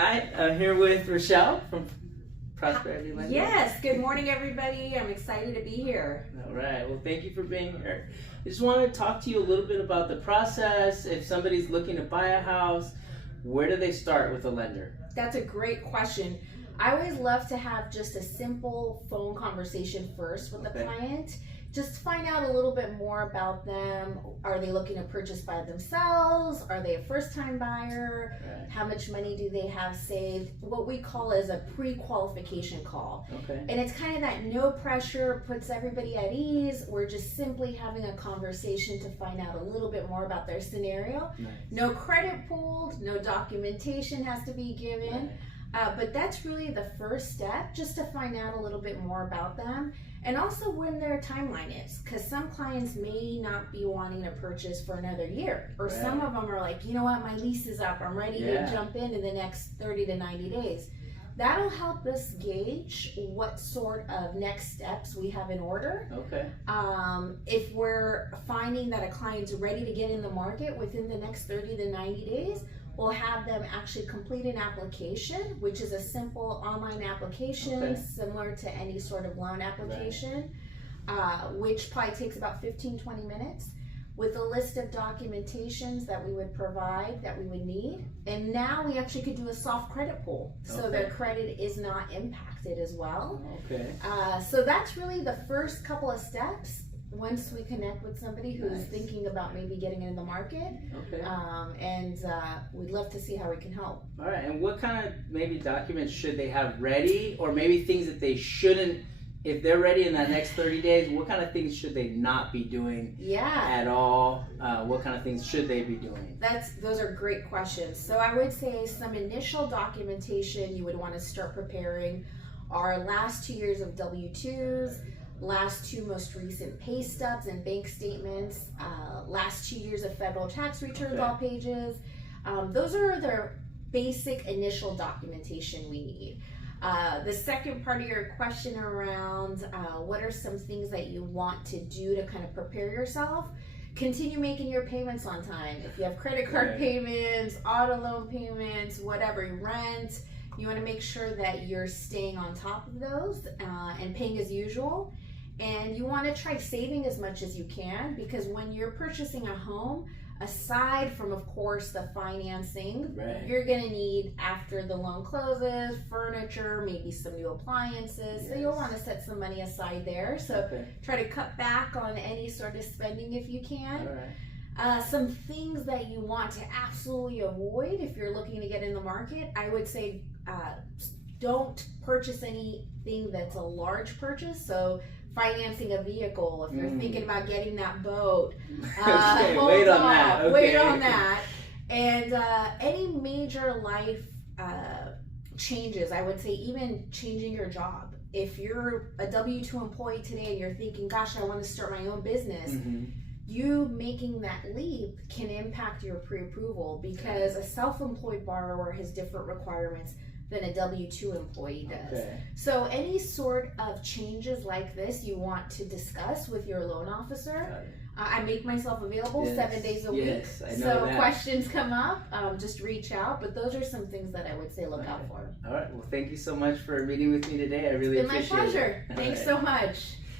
Hi, I'm here with Rashel from Prosperity Lending. Yes, good morning everybody. I'm excited to be here. All right, well thank you for being here. I just want to talk to you a little bit about the process. If somebody's looking to buy a house, where do they start with a lender? That's a great question. I always love to have just a simple phone conversation first with the client. Just to find out a little bit more about them. Are they looking to purchase by themselves? Are they a first-time buyer? Right. How much money do they have saved? What we call is a pre-qualification call. Okay. And it's kind of that no pressure, puts everybody at ease. We're just simply having a conversation to find out a little bit more about their scenario. Nice. No credit pulled, no documentation has to be given. Right. But that's really the first step, just to find out a little bit more about them. And also when their timeline is, because some clients may not be wanting to purchase for another year, or some of them are like, you know what, my lease is up, I'm ready to jump in the next 30 to 90 days. That'll help us gauge what sort of next steps we have in order. Okay. If we're finding that a client's ready to get in the market within the next 30 to 90 days, we'll have them actually complete an application, which is a simple online application, similar to any sort of loan application, which probably takes about 15-20 minutes, with a list of documentations that we would provide, that we would need. And now we actually could do a soft credit pull, so their credit is not impacted as well. Okay. So that's really the first couple of steps. Once we connect with somebody who's thinking about maybe getting in the market, and we'd love to see how we can help. All right, and what kind of maybe documents should they have ready, or maybe things that they shouldn't, if they're ready in that next 30 days, what kind of things should they not be doing at all? What kind of things should they be doing? Those are great questions. So I would say some initial documentation you would want to start preparing are last 2 years of W-2s, last 2 most recent pay stubs and bank statements, last 2 years of federal tax returns, all pages. Those are the basic initial documentation we need. The second part of your question around what are some things that you want to do to kind of prepare yourself, continue making your payments on time. If you have credit card payments, auto loan payments, whatever, rent, you want to make sure that you're staying on top of those and paying as usual. And you want to try saving as much as you can, because when you're purchasing a home, aside from, of course, the financing, you're going to need, after the loan closes, furniture, maybe some new appliances. So you'll want to set some money aside there. So try to cut back on any sort of spending if you can. Some things that you want to absolutely avoid if you're looking to get in the market, I would say don't purchase anything that's a large purchase. So financing a vehicle, if you're thinking about getting that boat, wait on that. And any major life changes, I would say even changing your job. If you're a W-2 employee today and you're thinking, gosh, I want to start my own business, you making that leap can impact your pre-approval, because a self-employed borrower has different requirements than a W-2 employee does. So any sort of changes like this you want to discuss with your loan officer. I make myself available 7 days a week. So questions come up, just reach out. But those are some things that I would say look out for. All right, well thank you so much for meeting with me today. I really appreciate it. It's been my pleasure. Thanks so much.